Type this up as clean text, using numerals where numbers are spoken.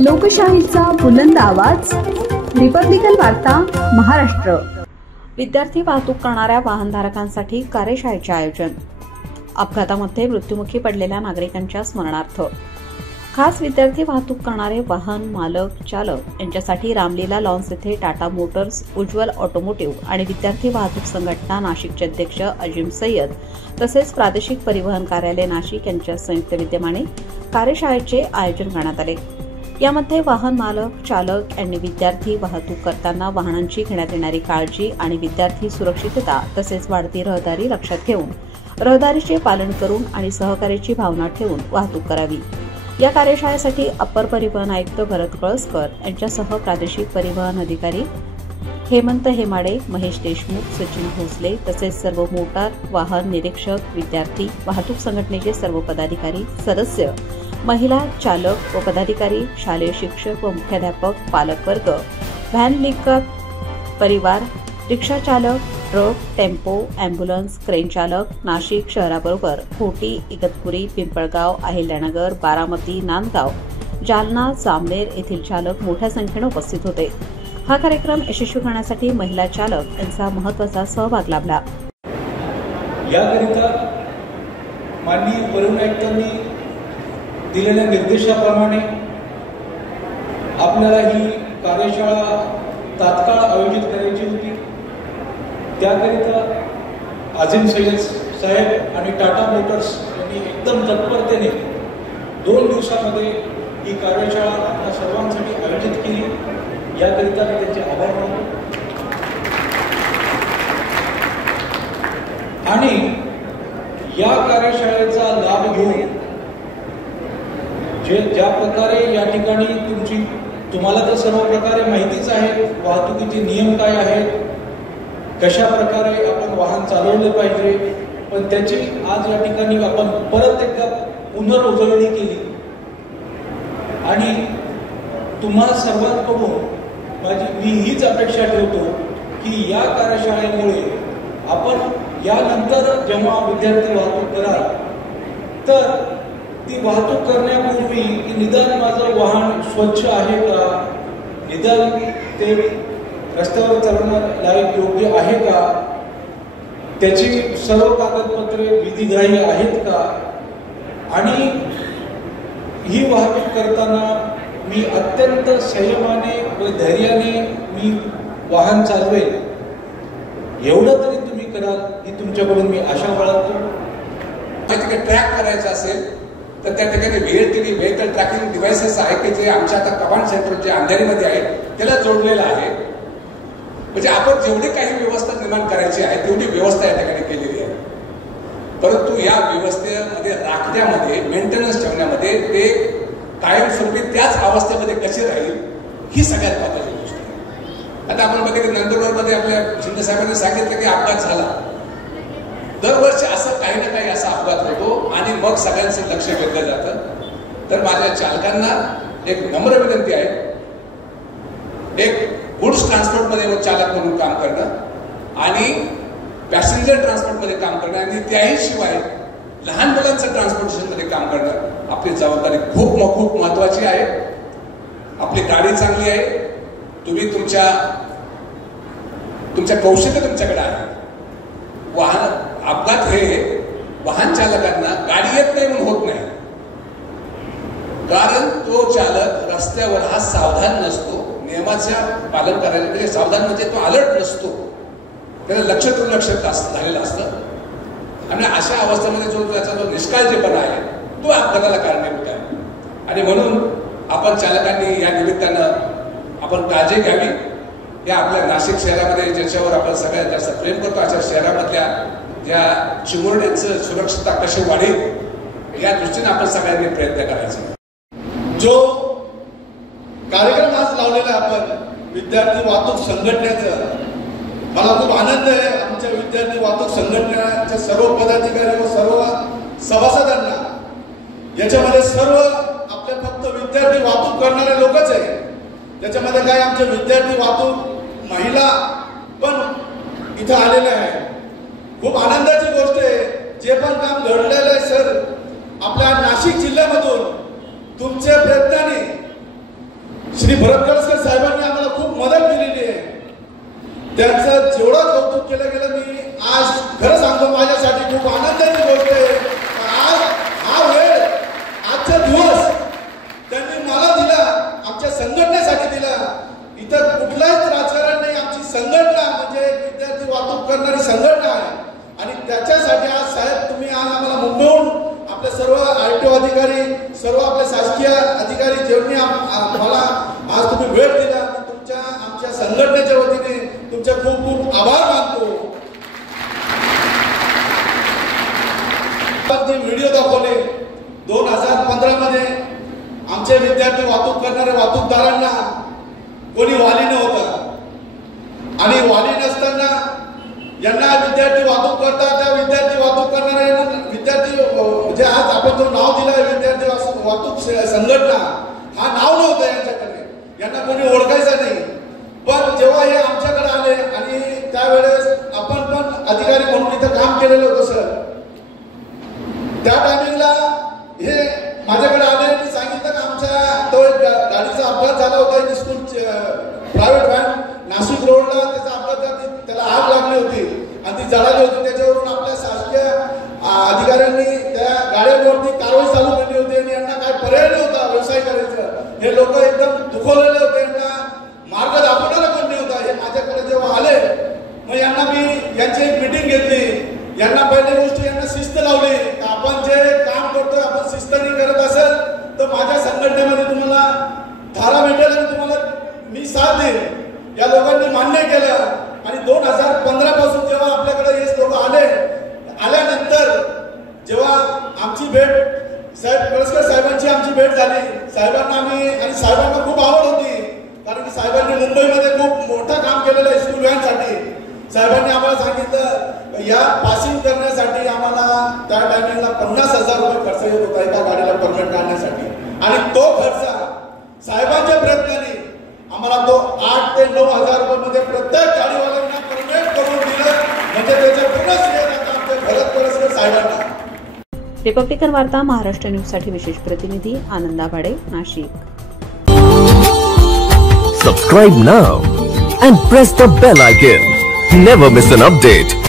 लोकशाहीचा बुलंद आवाज, रिपब्लिकन वार्ता, महाराष्ट्र। विद्यार्थी वाहतूक करणाऱ्या वाहनधारकांसाठी कार्यशाळेचे आयोजन। अपघातामध्ये मृत्युमुखी पडलेल्या नागरिकांच्या स्मरणार्थ खास विद्यार्थी वाहतूक करणारे वाहन मालक चालक यांच्यासाठी रामलीला लॉन्स येथे टाटा मोटर्स, उज्ज्वल ऑटोमोटिव्ह आणि विद्यार्थी वाहतूक संघटना नाशिकचे अध्यक्ष अजिम सय्यद तसेच प्रादेशिक परिवहन कार्यालय नाशिक यांच्या संयुक्त विद्यमाने कार्यशाळेचे आयोजन करण्यात आले। यामध्ये वाहन मालक चालक यांनी विद्यार्थी वाहतूक करताना वाहनांची घेण्यात येणारी काळजी आणि विद्यार्थी सुरक्षितता तसेच वाढती रहदारी लक्षात घेऊन रहदारीचे पालन करून आणि सहकार्याची भावना ठेवून वाहतूक करावी। या कार्यशाळेसाठी अप्पर परिवहन आयुक्त भरत कळसकर यांच्यासह प्रादेशिक परिवहन अधिकारी हेमंत हेमाडे, महेश देशमुख, सचिन भोसले तसेच सर्व मोटार वाहन निरीक्षक, विद्यार्थी वाहतूक संघटनेचे सर्व पदाधिकारी, सदस्य, महिला चालक व पदाधिकारी, शालेय शिक्षक व मुख्याध्यापक, पालकवर्ग, व्हॅन लिंकअप परिवार, रिक्षा चालक, ट्रक, टेम्पो, अँब्युलन्स, क्रेन चालक, नाशिक शहराबरोबर खोटी, इगतपुरी, पिंपळगाव, अहिल्यानगर, बारामती, नांदगाव, जालना, जामनेर येथील चालक मोठ्या संख्येने उपस्थित होते। हा कार्यक्रम यशस्वी करण्यासाठी महिला चालक यांचा महत्त्वाचा सहभाग लाभला। याकरिता माननीय परिवहन आयुक्तांनी दिलेल्या निर्देशाप्रमाणे आपल्याला ही कार्यशाळा तात्काळ आयोजित करायची होती। त्याकरिता अजिम सय्यद साहेब आणि टाटा मोटर्स यांनी एकदम तत्परतेने 2 दिवसांमध्ये ही कार्यशाळा आपल्या सर्वांसाठी आयोजित केली। याकरिता मी त्यांचे आभार मानतो। आणि या कार्यशाळेचा लाभ घेऊन ज्या प्रकारे या ठिकाणी तुम्हाला तर सर्व प्रकारे माहितीच आहे, वाहतुकीचे नियम काय आहेत, कशा प्रकारे आपण वाहन चालवले पाहिजे, पण त्याची आज या ठिकाणी आपण परत एकदा पुनरुजळणी केली। आणि तुम्हा सर्वांकडून मी हीच अपेक्षा ठेवतो की या कार्यशाळेमुळे आपण यानंतर जेव्हा विद्यार्थी वाहतूक कराल तर ती वाहतूक करण्यापूर्वी की निदान माझं वाहन स्वच्छ आहे का, निदान ते रस्त्यावर चालवण्यालायक योग्य आहे का, त्याची सर्व कागदपत्रे विधिग्राह्य आहेत का, आणि ही वाहतूक करताना मी अत्यंत संयमाने व धैर्याने मी वाहन चालवेल, एवढं तरी तुम्ही कराल ही तुमच्याकडून मी आशा बाळगतो। ट्रॅक करायचं असेल तर त्या ठिकाणी व्हीएलटीडी व्हेकल ट्रॅकिंग डिव्हाइसेस आहे की जे आमच्या आता कमांड सेंटर जे अंधेरीमध्ये आहे त्याला जोडलेलं आहे। म्हणजे आपण जेवढी काही व्यवस्था निर्माण करायची आहे तेवढी व्यवस्था या ठिकाणी केलेली आहे, परंतु या व्यवस्थेमध्ये राखण्यामध्ये मेंटेनन्स ठेवण्यामध्ये ते कायमस्वरूपी त्याच अवस्थेमध्ये कसे राहील ही सगळ्यात महत्त्वाची गोष्ट आहे। आता आपण बघितलं नंदुरबारमध्ये आपल्या शिंदे साहेबांनी सांगितलं की अपघात झाला, दरवर्षी असं काही ना काही असा अपघात होतो आणि मग सगळ्यांचं लक्ष वेधलं जातं। तर माझ्या चालकांना एक नम्र विनंती आहे, एक गुड्स ट्रान्सपोर्टमध्ये चालक म्हणून काम करणं आणि पॅसेंजर ट्रान्सपोर्टमध्ये काम करणं आणि त्याही शिवाय लहान मुलांचं ट्रान्सपोर्टेशनमध्ये काम करणं आपली जबाबदारी खूप महत्वाची आहे। आपली गाडी चांगली आहे, तुम्ही तुमच्या कौशल्य तुमच्याकडे आहे। वाहन अपघात हे वाहन चालकांना गाडी येत नाही म्हणून होत नाही, कारण तो चालक रस्त्यावर हा सावधान नसतो, नियमाच्या पालन करायला म्हणजे सावधान म्हणजे तो अलर्ट नसतो, त्याला लक्ष दुर्लक्षित झालेलं असतं आणि अशा अवस्थेमध्ये त्याचा जो निष्काळजीपणा आहे तो अपघाताला कारणीभूत आहे। आणि म्हणून आपण चालकांनी या निमित्तानं आपण काळजी घ्यावी। या आपल्या नाशिक शहरामध्ये ज्याच्यावर आपण सगळ्यात जास्त प्रेम करतो अशा शहरामधल्या ज्या चिमुरड्यांचं सुरक्षितता कशी वाढेल या दृष्टीने आपण सगळ्यांनी प्रयत्न करायचे। जो कार्यक्रम आज लावलेला आपण विद्यार्थी वाहतूक संघटनेचा, मला खूप आनंद आहे। आमच्या विद्यार्थी वाहतूक संघटनेच्या सर्व पदाधिकारी व सर्व सभासदांना, याच्यामध्ये सर्व आपले फक्त विद्यार्थी वाहतूक करणारे लोकच आहे, त्याच्यामध्ये काय आमचे विद्यार्थी वाहतूक महिला पण इथं आलेले आहे। खूप आनंदाची गोष्ट आहे, जे पण काम घडलेलं आहे सर आपल्या नाशिक जिल्ह्यामधून तुमच्या प्रयत्नाने श्री भरत कळसकर साहेबांनी आम्हाला खूप मदत केलेली आहे. त्यांचं जेवढं कौतुक केलं गेलं, मी आज खरं सांगतो माझ्यासाठी खूप आनंदाची गोष्ट आहे. आज हा वेळ, आजचा दिवस त्यांनी मला दिला, आमच्या संघटनेसाठी दिला. इतर कुठलाच राजकारण नाही, आमची संघटना म्हणजे विद्यार्थी वाहतूक करणारी संघटना आहे. आणि त्याच्यासाठी आज साहेब तुम्ही आज आम्हाला मुंबईहून आपले सर्व RTO अधिकारी, सर्व आपले शासकीय अधिकारी ज्यांनी मला आज तुम्ही वेळ दिला, तुमच्या आमच्या संघटनेच्या वतीने तुमचे खूप खूप आभार मानतो. जे व्हिडिओ दाखवले 2015 मध्ये आमचे विद्यार्थी वाहतूक करणाऱ्या वाहतूकदारांना कोणी वाली नव्हता आणि वाली नसताना यांना विद्यार्थी वाहतूक करतात, त्या विद्यार्थी वाहतूक करणारे विद्यार्थी म्हणजे आज आपण जो नाव दिलाय विद्यार्थी वाहतूक संघटना, हा नाव नव्हतं यांच्याकडे, यांना कोणी ओळखायचं नाही. पण जेव्हा हे आमच्याकडे आले आणि त्यावेळेस आपण पण अधिकारी म्हणून इथं काम केलेलं होतं सर, त्या टायमिंगला हे माझ्याकडे आले आणि सांगितलं की आमच्या तो गाडीचा अपघात झाला होता, स्कूल प्रायव्हेट व्हॅन नाशिक रोडला त्याचा अपघात झाला, त्याला आग लागली होती आणि ती जळाली होती. त्याच्यावरून आपल्या शासकीय अधिकाऱ्यांनी त्या गाड्यांवरती कारवाई चालू केली होती आणि यांना काय पर्याय नव्हता व्यवसाय करायचा. हे लोक एकदम दुखवलेले होते, यांना मार्ग दाखवणारा कोण नाही होता. हे माझ्याकडे जेव्हा आले, मग यांना मी यांची एक मीटिंग घेतली. यांना पहिली गोष्ट यांना शिस्त लावली. आपण जे काम करतोय आपण शिस्ताने करत असेल तर माझ्या संघटनेमध्ये तुम्हाला धारा भेटेल आणि तुम्हाला मी साथ देईन. या लोकांनी मान्य केलं आणि 2015 पासून जेव्हा आपल्याकडे हे लोक आल्यानंतर जेव्हा आमची भेट साहेब कळसकर साहेबांची आमची भेट झाली, साहेबांना आम्ही आणि साहेबांना खूप आवड होती कारण की साहेबांनी मुंबईमध्ये खूप मोठं काम केलेलं आहे स्कूल व्हॅनसाठी. साहेबांनी आम्हाला सांगितलं या पासिंग करण्यासाठी आम्हाला त्या टायमिंगला 50,000 रुपये खर्च येत होता एका गाडीला परमिट काढण्यासाठी आणि तो खर्च साहेबांच्या प्रयत्नाने आम्हाला तो 8 ते 9,000 रुपये मध्ये प्रत्येक गाडीवाल्यांना परमिट करून दिलं. म्हणजे त्याचं पूर्ण श्रेय आता आमच्या भरत कळसकर साहेबांना. रिपब्लिकन वार्ता महाराष्ट्र न्यूज साठी विशेष प्रतिनिधी आनंदा भाडे, Nashik. Subscribe now and press the bell icon. Never miss an update.